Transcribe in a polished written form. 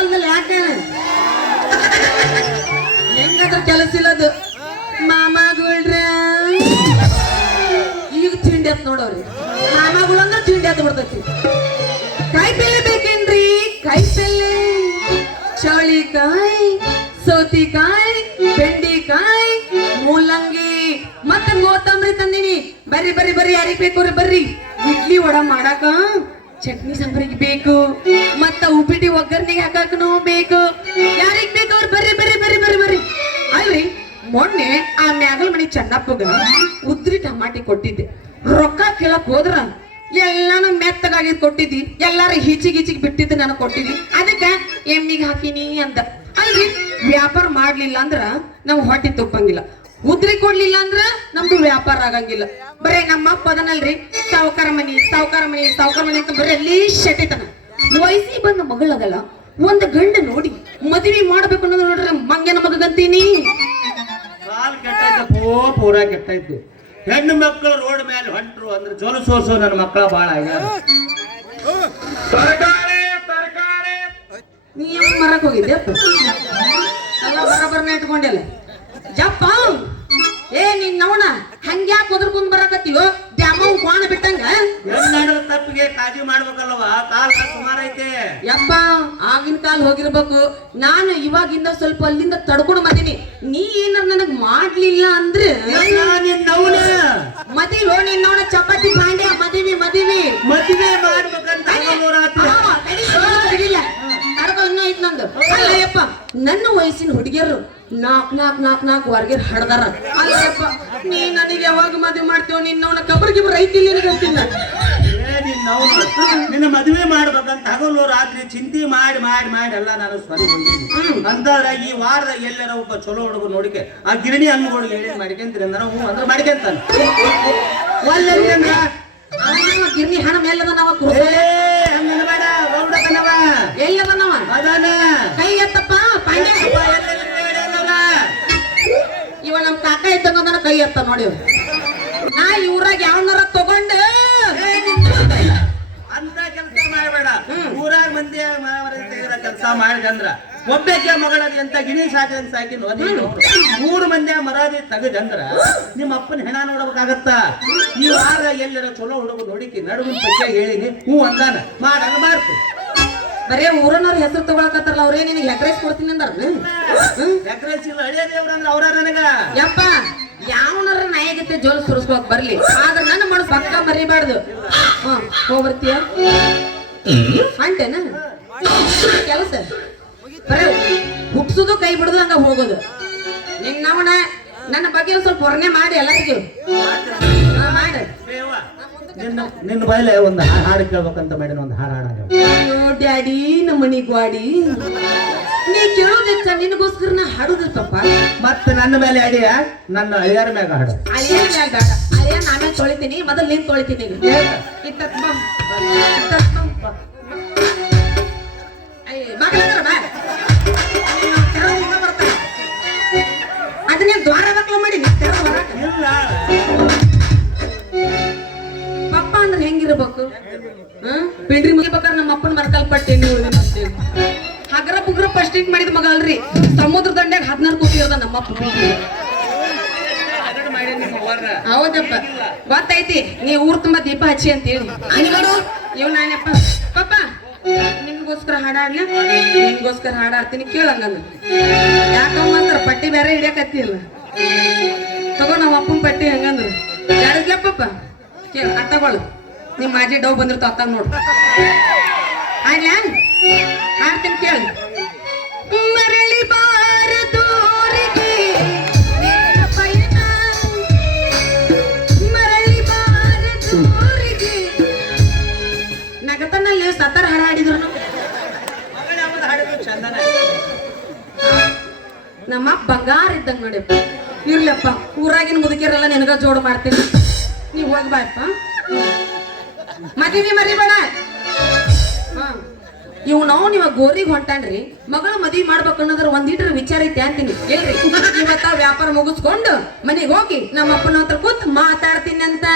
ಹೊಲ್ದಲ್ಲಿ ಯಾಕೆ ಹೆಂಗದ್ರ ಕೆಲಸ ಇಲ್ಲದು ಮಾಮಾಗಳ್ರ ಈಗ ತಿಂಡಿ ಹತ್ ನೋಡವ್ರಿ ಮಾಮಾಗಳು ಅಂದ್ರೆ ತಿಂಡಿ ಹತ್ ಬಿಡ್ತೈತಿ ಕಾಯಿ ಪಲ್ಲೆ ಬೇಕೇನ್ರಿ ಕಾಯಿ ಪಲ್ಲೆ ಚೌಳಿಕಾಯಿ ಸೌತಿಕಾಯಿ ಬೆಂಡಿಕಾಯಿ ಮೂಲಂಗಿ ಮತ್ತೆ ಕೋತಂಬರಿ ತಂದಿನಿ ಬರ್ರಿ ಬರ್ರಿ ಬರ್ರಿ ಯಾರಿಗ್ ಬೇಕೋರಿ ಬರ್ರಿ ಇಡ್ಲಿ ವಡ ಮಾಡಾಕ ಚಟ್ನಿ ಸಂಬರಿಗೆ ಬೇಕು ಮತ್ತ ಉಪ್ಪಿಟ್ಟು ಒಗ್ಗರ್ನಿಗೆ ಹಾಕಾಕನು ಬೇಕು ಯಾರಿಗ್ ಬೇಕವ್ರು ಬರ್ರಿ ಬರ್ರಿ ಬರ್ರಿ ಬರ್ರಿ ಬರ್ರಿ ಅಲ್ರಿ ಮೊನ್ನೆ ಆ ಮ್ಯಾಗಲ್ ಮನಿ ಚೆನ್ನಪ್ಪಗ ಉದ್ರಿ ಟಮಾಟಿ ಕೊಟ್ಟಿದ್ದೆ ರೊಕ್ಕ ಕೇಳಕ್ ಹೋದ್ರ ಎಲ್ಲಾನು ಮೆತ್ತಗಾಗಿ ಕೊಟ್ಟಿದ್ದಿ ಎಲ್ಲಾರು ಹಿಚಿಗಿಚಿಗೆ ಬಿಟ್ಟಿದ್ದು ನಾನು ಕೊಟ್ಟಿದ್ದಿ ಅದಕ್ಕೆ ಎಮ್ಮಿಗೆ ಹಾಕಿನಿ ಅಂತ ಅಲ್ರಿ ವ್ಯಾಪಾರ ಮಾಡ್ಲಿಲ್ಲ ಅಂದ್ರ ನಾವು ಹೊಟ್ಟೆ ತುಪ್ಪಂಗಿಲ್ಲ ಉದ್ರಿ ಕೊಡ್ಲಿಲ್ಲ ಅಂದ್ರ ನಮ್ದು ವ್ಯಾಪಾರ ಆಗಂಗಿಲ್ಲ ಬರೇ ನಮ್ಮಪ್ಪ ಅದನಲ್ರಿ ಸಾವುಕಾರ ಮನಿ ಸಾವುಕಾರ ಮನಿ ಸಾವುಕಾರ ಮನಿ ಅಂತ ಬರೀ ಅಲ್ಲಿ ಶೆಟ್ಟಿತನ ವಯಸ್ಸಿ ಬಂದ ಮಗಳದಲ್ಲ ಒಂದ್ ಗಂಡ ನೋಡಿ ಮದುವೆ ಮಾಡ್ಬೇಕು ಅನ್ನೋದು ನೋಡ್ರಿ ಮಂಗನ ಮಗಂತೀನಿ ಕಾಲ್ ಕೆಟ್ಟೈತಪ್ಪೋ ಪೂರಾ ಕೆಟ್ಟೈತಿ ಹೆಣ್ಣು ಮಕ್ಕಳು ರೋಡ್ ಮೇಲೆ ಹೊಂಟ್ರು ಅಂದ್ರೆ ಜೋಲು ಸೋಸೋ ನನ್ನ ಮಕ್ಕಳ ಬಾಳ ಆಗ್ಯಾರ ನೀ ಮರಕ್ ಹೋಗಿದ್ದೆ ಎಲ್ಲ ಬರಬರ್ನ ಇಟ್ಕೊಂಡೆಲ್ಲ ಜಪ್ಪ ಏ ನೀನ್ ನವಣ ಹಂಗ್ಯಾಕ್ ಕುದುರ್ಕೊಂಡ್ ಬರಕತ್ತೀವೋ ದ್ಯಾಮವ್ ಕ್ವಾಣ ಬಿಟ್ಟಂಗ ಹೆಣ್ಣು ತಪ್ಪಿಗೆ ಕಾಳಜಿ ಮಾಡ್ಬೇಕಲ್ವ ಕಾಲ್ ಸುಮಾರ ಐತೆ ಯಪ್ಪ ಆಗಿನ ಕಾಲ ಹೋಗಿರ್ಬೇಕು ನಾನು ಇವಾಗಿಂದ ಸ್ವಲ್ಪ ಅಲ್ಲಿಂದ ತಡ್ಕೊಂಡು ಬಂದೀನಿ ನೀ ಏನಾರ ನನಗ್ ಮಾಡ್ಲಿಲ್ಲ ಅಂದ್ರೆ ಮದಿವಿ ನಿನ್ ನೋಡ ಚಪಾತಿ ಬಾಂಡೆ ಮದಿವಿ ಮದಿವಿ ಮದುವೆ ಮಾಡ್ಬೇಕಂತ ಇನ್ನೂ ಐತ್ ನಂದು ಅಲ್ಲಯ್ಯಪ್ಪ ನನ್ನ ವಯಸ್ಸಿನ ಹುಡುಗಿಯರು ನಾಕ್ ವರ್ಗೇರ್ ಹಡ್ದಾರ ಅಲ್ಲಯ್ಯಪ್ಪ ನೀ ನನಗೆ ಯಾವಾಗ ಮದುವೆ ಮಾಡ್ತೀವ ನಿನ್ನವನ ಕಬರ್ಗಿಬ್ರು ರೈತಿಲ್ಲ ನಿನಗಂತಿಲ್ಲ ನಿನ್ನ ಮದುವೆ ಮಾಡ್ಬೇಕಂತ ಹಗಲು ರಾತ್ರಿ ಚಿಂತೆ ಮಾಡಿ ಮಾಡಿ ಮಾಡಿ ಎಲ್ಲ ನಾನು ಸರಿ ಬಂದಿದ್ದೀನಿ ಅಂತಾರ ಈ ವಾರದ ಎಲ್ಲರ ಒಬ್ಬ ಚಲೋ ಹುಡುಗ ನೋಡಿಕೆ ಆ ಗಿರಣಿ ಹಣ್ಣುಗಳು ಹೇಳಿ ಮಾಡಿಕೆಂತೀರಿ ಅಂದ್ರೆ ಹ್ಞೂ ಅಂದ್ರೆ ಮಾಡಿಕೆಂತಾನ ಗಿರ್ನಿ ಹಣ ಮೇಲದ ನಾವ ಎಲ್ಲದ ನಾವ ಕೈ ಎತ್ತಪ್ಪ ಪಾಂಡೆ ಇವ ನಮ್ ಕಾಕ ಇದ್ದಂಗ ಕೈ ಎತ್ತ ನೋಡಿ ನಾ ಇವ್ರಾಗ ಯಾವನಾರ ತಗೊಂಡ ಅಂತ ಕೆಲಸ ಮಾಡಬೇಡ ಊರಾಗ ಮಂದಿ ಕೆಲಸ ಮಾಡಿದಂದ್ರ ಒಬ್ಬಕ್ಕೆ ಮಗಳದ ಅಂತ ಗಿಣಿ ಸಾಕಿದಂಗ ಸಾಕಿನ ಮೂರು ಮಂದಿ ಮರಾದಿ ತೆಗದಂದ್ರ ನಿಮ್ಮ ಅಪ್ಪನ ಹೆಣ ನೋಡ್ಬೇಕಾಗತ್ತ ಈ ವಾರ ಎಲ್ಲರ ಚಲೋ ಹುಡುಗ ನೋಡಿಕಿ ನಡುವಿನ ಬಗ್ಗೆ ಹೇಳಿನಿ ಹ್ಞೂ ಅಂದಾನ ಮಾಡಂಗ ಮಾಡ್ತು ಬರೇ ಊರನವ್ರ ಹೆಸರು ತಗೊಳಕತ್ತಾರಲ್ಲ ಅವ್ರೇ ನಿನಗೆ ಎಗ್ರೆಸ್ ಕೊಡ್ತೀನಿ ಅಂದಾರ ಎಗ್ರೆಸ್ ಇಲ್ಲ ಹಳಿಯ ದೇವ್ರ ಅಂದ್ರೆ ಅವ್ರ ನನಗ ಯಪ್ಪ ಯಾವನಾರ ನಾಯಕತೆ ಜೋಲ್ ಸುರಿಸ್ಕೊಳಕ್ ಬರ್ಲಿ ಆದ್ರ ನನ್ನ ಮನಸ್ಸು ಪಕ್ಕ ಮರಿಬಾರ್ದು ಹೋಗ್ಬರ್ತೀಯ ಅಂಟೇನ ಕೆಲಸ ಬರೇ ಹುಟ್ಸುದು ಕೈ ಬಿಡುದು ಹಂಗ ಹೋಗೋದು ನಿನ್ನವನ ನನ್ನ ಬಗ್ಗೆ ಒಂದ್ ಸ್ವಲ್ಪ ವರ್ಣೆ ಮಾಡಿ ಎಲ್ಲರಿಗೂ ಮಾಡ ನಿನ್ನ ಬಯಲೆ ಒಂದು ಹಾಡು ಕೇಳ್ಬೇಕಂತ ಮಾಡಿನ ಒಂದು ಹಾಡು ಅಯ್ಯೋ ಡ್ಯಾಡಿ ನಮ್ಮ ಮನಿ ಗ್ವಾಡಿ ನೀ ಕೇಳೋದೆಚ್ಚ ನಿನಗೋಸ್ಕರ ನಾ ಹಾಡುದಪ್ಪ ಮತ್ತೆ ನನ್ನ ಮೇಲೆ ಅಡಿಯ ನನ್ನ ಅಳಿಯಾರ ಮ್ಯಾಗ ಹಾಡು ಅಳಿಯ ಮ್ಯಾಗ ಬೇಡ ಅಳಿಯ ನಾನೇ ತೊಳಿತೀನಿ ಮೊದಲು ನೀನ್ ತೊಳಿತೀನಿ ಅದನ್ನೇ ದ್ವಾರ ಮಕ್ಳು ಮಾಡಿ ಪಪ್ಪ ಅಂದ್ರೆ ಹೆಂಗಿರ್ಬೇಕು ಪಿಂಡ್ರಿ ಮುಗಿಬೇಕಾದ್ರೆ ನಮ್ಮ ಅಪ್ಪನ ಮರಕಲ್ಪಟ್ಟೆ ಹಗರ ಪುಗ್ರ ಫಸ್ಟ್ ಮಾಡಿದ ಮಗ ಅಲ್ರಿ ಸಮುದ್ರ ದಂಡ್ಯಾಗ 16 ಕೋಟಿ ಇರೋದ ನಮ್ಮಪ್ಪ ಹೌದಪ್ಪ ಗೊತ್ತೈತಿ ನೀ ಊರ್ ತುಂಬಾ ದೀಪ ಹಚ್ಚಿ ಅಂತ ಹೇಳಿ ಇವ್ ನಾನಪ್ಪ ಪಪ್ಪ ನಿನ್ಗೋಸ್ಕರ ಹಾಡಾಡ್ಲಿ ನಿನ್ಗೋಸ್ಕರ ಹಾಡಾಡ್ತೀನಿ ಕೇಳಂಗ ಯಾಕಂದ್ರ ಪಟ್ಟಿ ಬೇರೆ ಹಿಡಿಯಕತ್ತಿಲ್ಲ ತಗೋ ನಮ್ಮ ಅಪ್ಪನ ಪಟ್ಟಿ ಹಂಗಂದ್ರ ಯಾರಿಗ್ಲಪ್ಪಪ್ಪ ಕೇಳ ತಗೊಳ್ಳು ನಿಮ್ ಮಾಜಿ ಡವ್ ಬಂದಿರ್ತಾವ ಅತ್ತಾಗ ನೋಡು ಹಾಡ್ಲಾ ಹಾಡ್ತೀನಿ ಕೇಳಿ ಮರಳಿ ಬಾರದೂರಿಗೆ ಪಯಣ ಮರಳಿ ಬಾರದೂರಿಗೆ ನಗತನಲ್ಲಿ ಸತ್ತರ ಹಾಡಿದ್ರು ನಮ್ಮ ಬಂಗಾರ ಇದ್ದಂಗ ನೋಡಿಪ್ಪ ಇರ್ಲಪ್ಪ ಊರಾಗಿನ ಮುದುಕಿಯರೆಲ್ಲ ನಿನಗ ಜೋಡು ಮಾಡ್ತೀನಿ ನೀವ್ ಹೋಗ್ಬಾಯಪ್ಪ ಮದುವೆ ಮರಿಬೇಡ ಇವ್ ನಾವು ನೀವ ಗೋರಿಗೆ ಹೊಂಟಾನ್ರಿ ಮಗಳು ಮದ್ವಿ ಮಾಡ್ಬೇಕು ಅನ್ನೋದ್ರ ಒಂದಿಟ್ರ ವಿಚಾರ ಐತೆ ಅಂತೀನಿ ಹೇಳ್ರಿ ಇವತ್ತ ವ್ಯಾಪಾರ ಮುಗಿಸ್ಕೊಂಡು ಮನೆಗೆ ಹೋಗಿ ನಮ್ಮ ಅಪ್ಪನ ಹತ್ರ ಕೂತ್ ಮಾತಾಡ್ತೀನಿ ಅಂತ